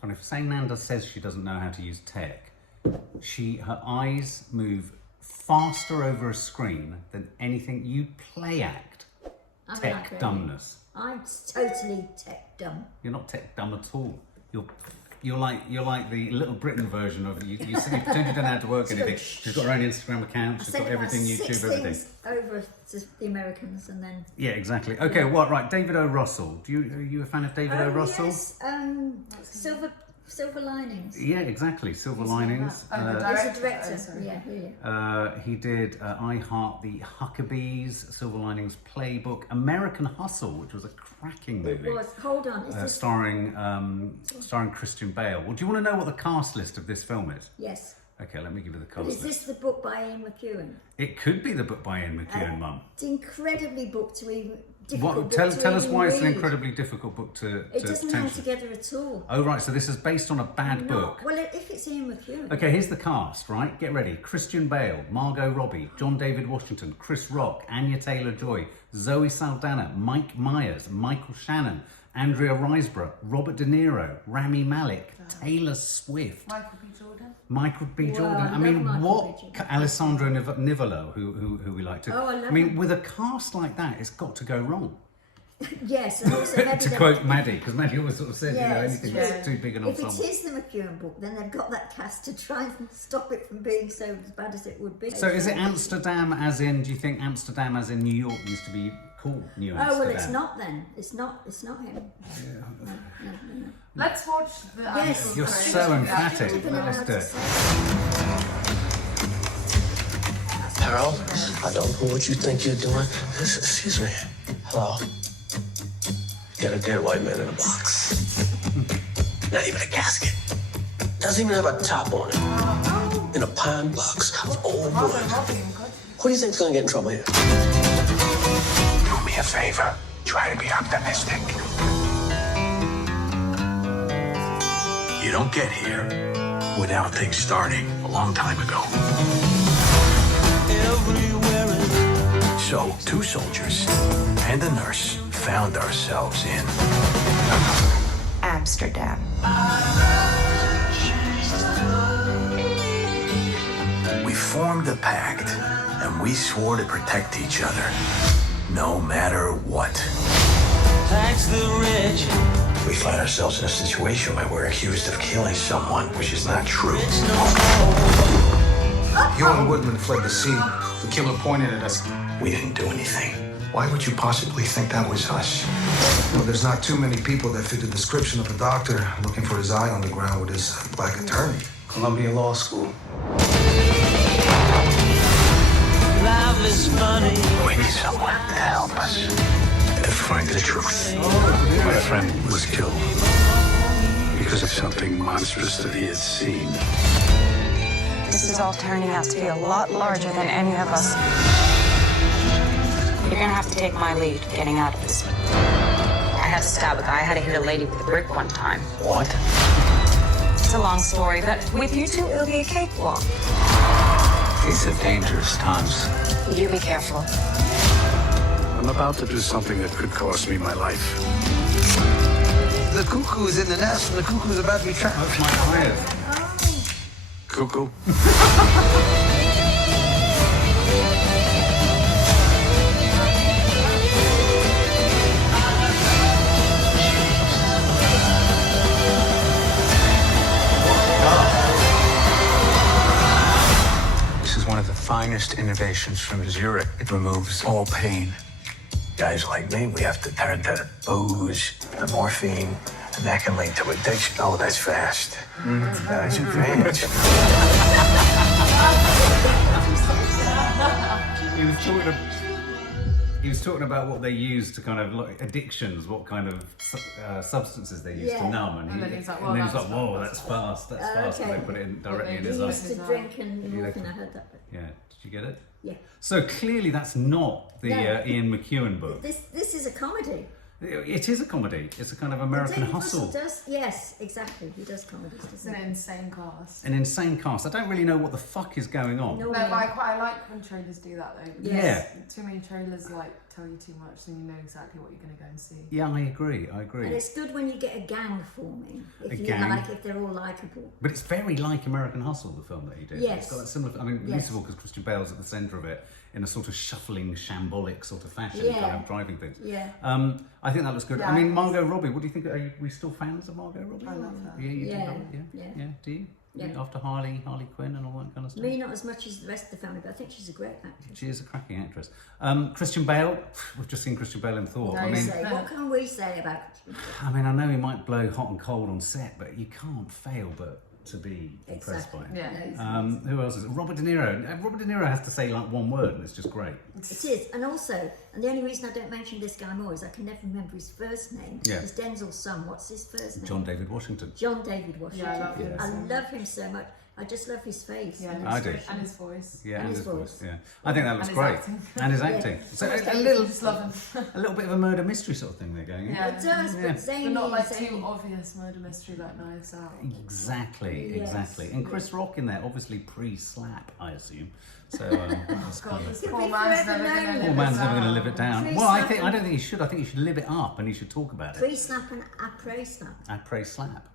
funny. If saying Nanda says she doesn't know how to use tech, her eyes move faster over a screen than anything. You play act tech dumbness. I'm totally tech dumb. You're not tech dumb at all. You're like the Little Britain version of you. You pretend you don't know how to work anything. She's got her own Instagram account. She's got everything, YouTube, everything. Over to the Americans, and then. Yeah, exactly. Okay, well, right. David O. Russell. Are you a fan of David O. Russell? Yes. Silver Linings. Yeah, exactly. Silver Linings. He's a director. Yeah. He did I Heart the Huckabees, Silver Linings Playbook, American Hustle, which was a cracking movie. It was. Hold on. Starring Christian Bale. Well, do you want to know what the cast list of this film is? Yes. Okay, let me give you the cast list. Is this the book by Ian McEwan? It could be the book by Ian McEwan, Mum. It's incredibly book to even. Tell us why it's an incredibly difficult book to It doesn't hang together at all. Oh, right, so this is based on a bad book. Well, if it's Ian McEwan. Okay, here's the cast, right? Get ready. Christian Bale, Margot Robbie, John David Washington, Chris Rock, Anya Taylor-Joy, Zoe Saldaña, Mike Myers, Michael Shannon, Andrea Riseborough, Robert De Niro, Rami Malek, Taylor Swift. Michael B. Jordan. I mean, Alessandro Nivola, who we like to. Oh, I love him. With a cast like that, it's got to go wrong. Yes, and also to quote Maddie, because Maddie always sort of says, anything that's too big an ensemble. ensemble. If it is the McEwan book, then they've got that cast to try and stop it from being so as bad as it would be. So is it Amsterdam as in, do you think Amsterdam as in New York used to be called New Amsterdam? Oh, well, it's not then. It's not him. No. Let's watch the Yes. You're so emphatic. Let's do it. Harold, I don't know what you think you're doing. Excuse me. Hello? Got a dead white man in a box. Not even a casket. Doesn't even have a top on it. In a pine box of old wood. Who do you think's gonna get in trouble here? Do me a favor. Try to be optimistic. You don't get here without things starting a long time ago. So, two soldiers and a nurse found ourselves in Amsterdam. We formed a pact, and we swore to protect each other, no matter what. Thanks the rich. We find ourselves in a situation where we're accused of killing someone, which is not true. You and Woodman fled the scene. The killer pointed at us. We didn't do anything. Why would you possibly think that was us? Well, there's not too many people that fit the description of a doctor looking for his eye on the ground with his black attorney. Columbia Law School. Life is funny. We need someone to help us to find the truth. My friend was killed because of something monstrous that he had seen. This is all turning out to be a lot larger than any of us. You're gonna have to take my lead getting out of this. I had to stab a guy. I had to hit a lady with a brick one time. What? It's a long story, but with you two, it'll be a cakewalk. These are dangerous times. You be careful. I'm about to do something that could cost me my life. The cuckoo is in the nest and the cuckoo's about to be trapped. That's my ears. Cuckoo. This is one of the finest innovations from Zurich. It removes all pain. Guys like me, we have to turn to booze, the morphine, and that can lead to addiction. Oh, that's fast. That's advanced. He was talking about what they use to kind of like addictions, what kind of substances they use to numb, and then he's like, "Whoa, that's fast, that's fast." And they put it in directly in his He eye. used to drink and morphine. I heard that. Yeah, did you get it? Yeah. So clearly, that's not the Ian McEwan book. This is a comedy. It is a comedy. It's a kind of American Hustle. Yes, exactly. He does comedies. It's an insane cast. An insane cast. I don't really know what the fuck is going on. No, but I quite like when trailers do that though. Yeah. Too many trailers like tell you too much, then you know exactly what you're going to go and see. Yeah, I agree. And it's good when you get a gang forming. If if they're all likeable. But it's very like American Hustle, the film that he did. Yes. It's got that similar. I mean, least of all because Christian Bale's at the centre of it in a sort of shuffling, shambolic sort of fashion, kind of driving things. Yeah. I think that was good. Yeah, I mean, Margot Robbie. What do you think? Are we still fans of Margot Robbie? I love her. Yeah, you do. Yeah, love it? Yeah. Do you? Yeah. After Harley Quinn and all that kind of stuff. Me, not as much as the rest of the family, but I think she's a great actress. She is a cracking actress. Christian Bale. We've just seen Christian Bale in Thor. No, I mean, What can we say about Christian Bale? I mean, I know he might blow hot and cold on set, but you can't fail but to be impressed by him. Yeah. Who else is it? Robert De Niro. Robert De Niro has to say like one word and it's just great. It is, and also, and the only reason I don't mention this guy more is I can never remember his first name. Yeah. It's Denzel's son. What's his first name? John David Washington. John David Washington. Yeah, I love him. I love him so much. I just love his face. Yeah, and I his do. expression. And his voice. Yeah, And and his his voice. voice. Yeah, I think that looks And his great. acting. And his acting. So a Just love him. little bit of a murder mystery sort of thing they're going. Yeah. It does, Yeah. but But zany. not like zany. too obvious murder mystery like Knives Out. Exactly, Yes. exactly. And Chris Rock in there, obviously pre-slap, I assume. So that's God, kind of. this Could poor be man's forever never going to known. live Poor it man's never going to down. live it down. Please Well, I slap think him. I don't think he should. I think he should live it up and he should talk about it. Pre-snap and après-snap. Après slap.